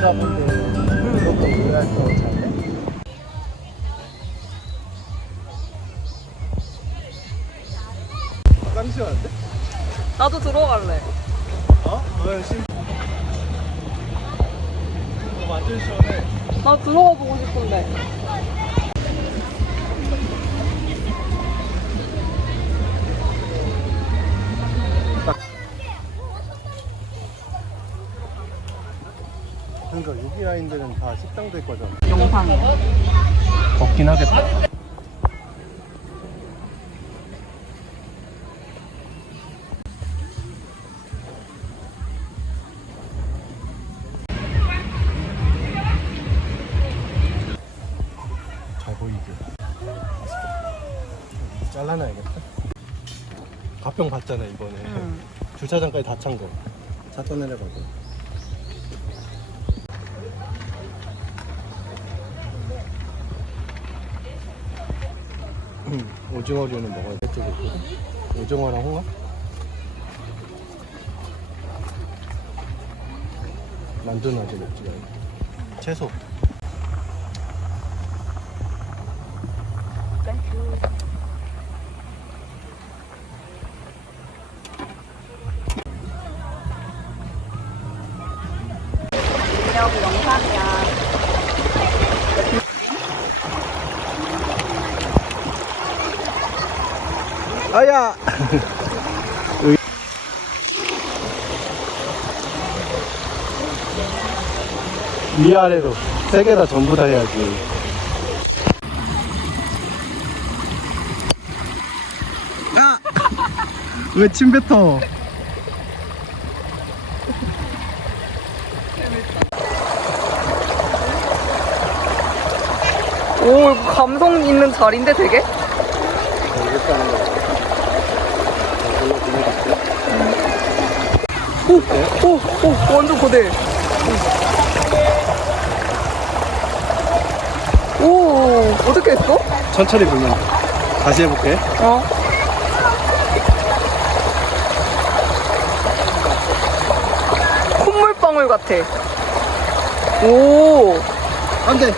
내가 볼 때는 무조건 그래야 더잘 돼. 땀 시원한데? 나도 들어갈래. 어? 너 심. 어, 완전 시원해. 나 들어가 보고 싶은데. 여기 라인들은 다 식당 될 거잖아. 영상. 덥긴 하겠다. 잘 보이게. 잘라놔야겠다. 가평 봤잖아 이번에. 응. 주차장까지 다 찬 거. 차 떠내려가고. 음, 오징어류는 먹어야 돼. 쪽에 있거든. 오징어랑 홍합? 만두는 아직 먹지 말고. 채소. 아야! 위아래로 세 개 다 전부 다 해야지. 야! 왜침 뱉어? 오, 감성 있는 자리인데 되게? 이렇게 하는 거 오, 오, 완전 고대. 오, 어떻게 했어? 천천히 불면 돼. 다시 해볼게. 어? 콧물방울 같아. 오, 안 돼!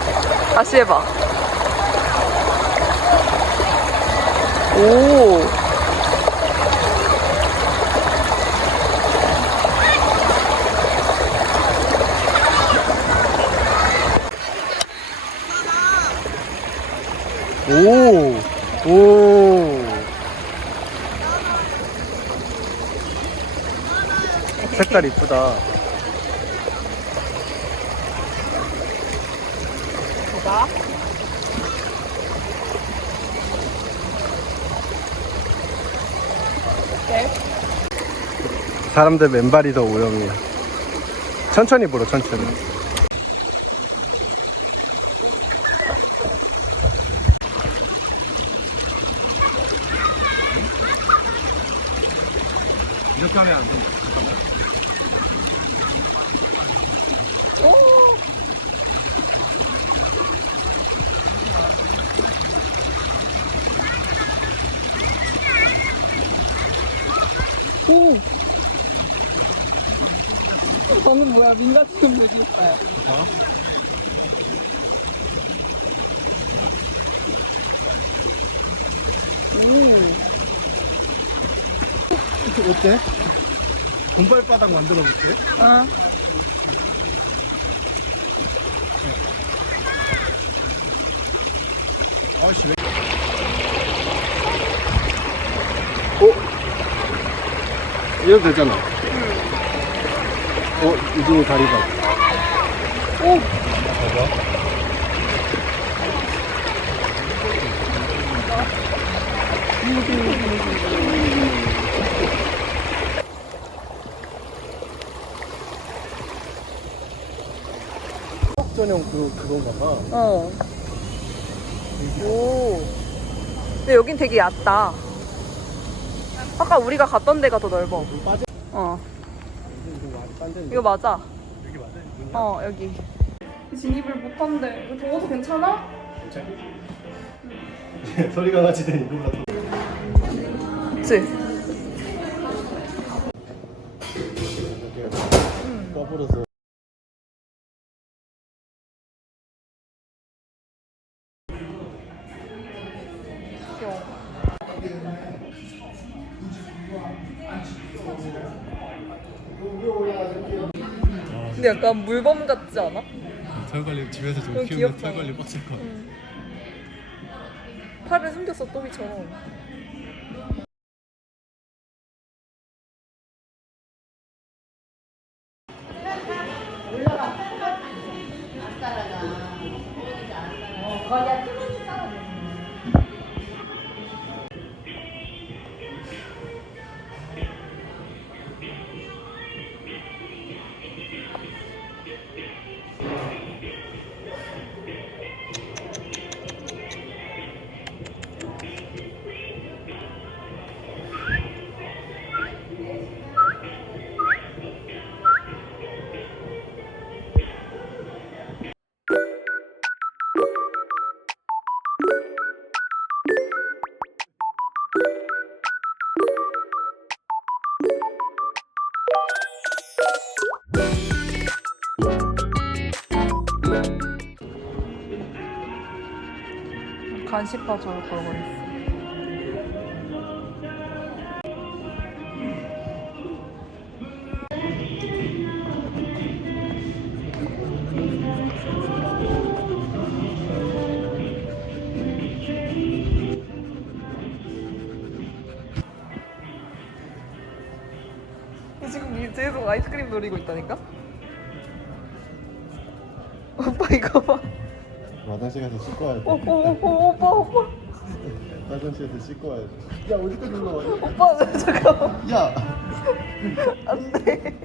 다시 해봐. 오, 오! 오! 색깔 이쁘다. 보자. 네. 사람들 맨발이 더 오염이야. 천천히 불어, 천천히. 하면 안 돼. 잠깐만. 오. 오. 저는 뭐야 좀 되고 있어요. 오. 어때? 분발바닥 만들어 볼게. 아. 아이씨, 왜. 어? 이래도 되잖아. 어, 이중에 다리 봐. 오. 봐봐. 수 전용 그, 그건가 봐. 어. 오. 근데 여긴 되게 얕다. 아까 우리가 갔던 데가 더 넓어. 물 빠져. 어. 이거 많이 빤데. 이거 맞아. 여기 맞아? 문이야? 어, 여기. 진입을 못한대. 이거 더워서 괜찮아? 괜찮아? 소리가 같이 되니 이거보다 더. 그치? 이렇게 꺼부러서 근데 약간 물범 같지 않아? 털관리 집에서 좀 응, 키우면 귀엽다. 털관리 빡셀 것 같아. 팔을 숨겼어 또비처럼. 간식파 저럴 걸 그랬어. 지금 이 계속 아이스크림 노리고 있다니까? 오빠 이거 봐. 화장실 가서 씻고 와야 돼. 오, 오, 오, 오, 오빠 오빠 화장실에서 씻고 와야 돼. 야 어디까지 올라와? 오빠 잠깐만 야. 안돼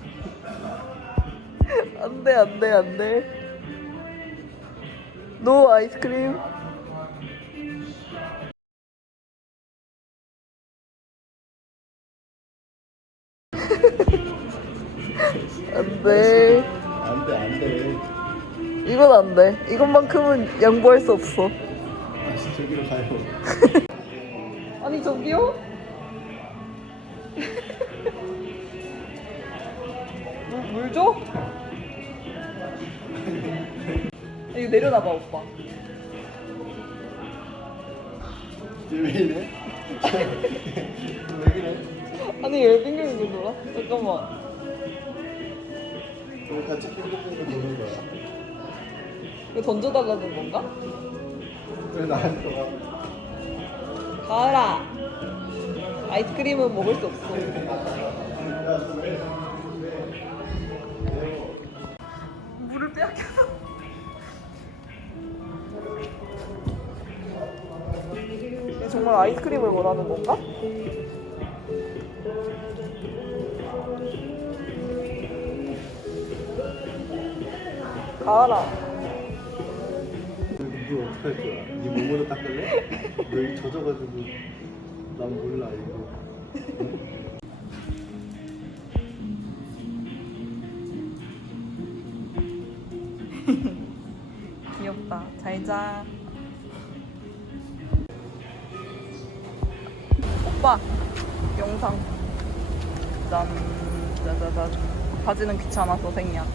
안돼 안돼 안돼 노 아이스크림 안돼 안돼 안돼. 이건 안 돼 이것만큼은 양보할 수 없어 다시 저기로 가요. 아니 저기요? 물, 물 줘? 이거 내려놔봐 오빠 왜 이래? 왜 그래? 아니 왜 놀아? 잠깐만 우리 같이 핑퐁퐁도 노는 거야. 이거 던져달라는 건가? 왜 나한테 와? 가을아 아이스크림은 먹을 수 없어 물을 빼앗겨서 얘 정말 아이스크림을 원하는 건가? 가을아 물 어떡할 거야? 네 몸으로 닦을래? 너 여기 젖어가지고 난 몰라 이거. 귀엽다. 잘 자. 오빠, 영상. 짠, 짜자잔. 바지는 귀찮아서 생략.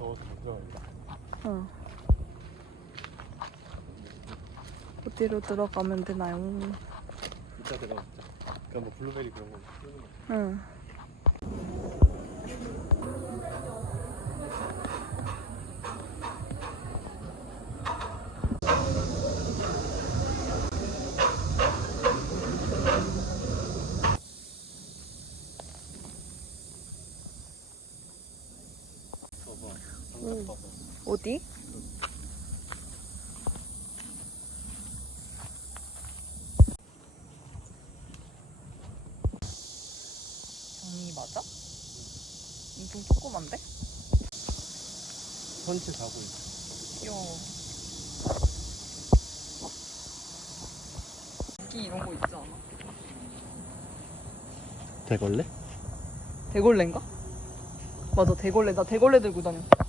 더워서 걱정한다. 응. 어디로 들어가면 되나요? 이따 들어가자. 그냥 뭐 블루베리 그런 거. 응. 어디? 정리 맞아? 엄청 조그만데? 선체 자고 있어. 귀여워. 기 이런 거 있지 않아? 대걸레? 대걸레인가? 맞아 대걸레 나 대걸레 들고 다녔어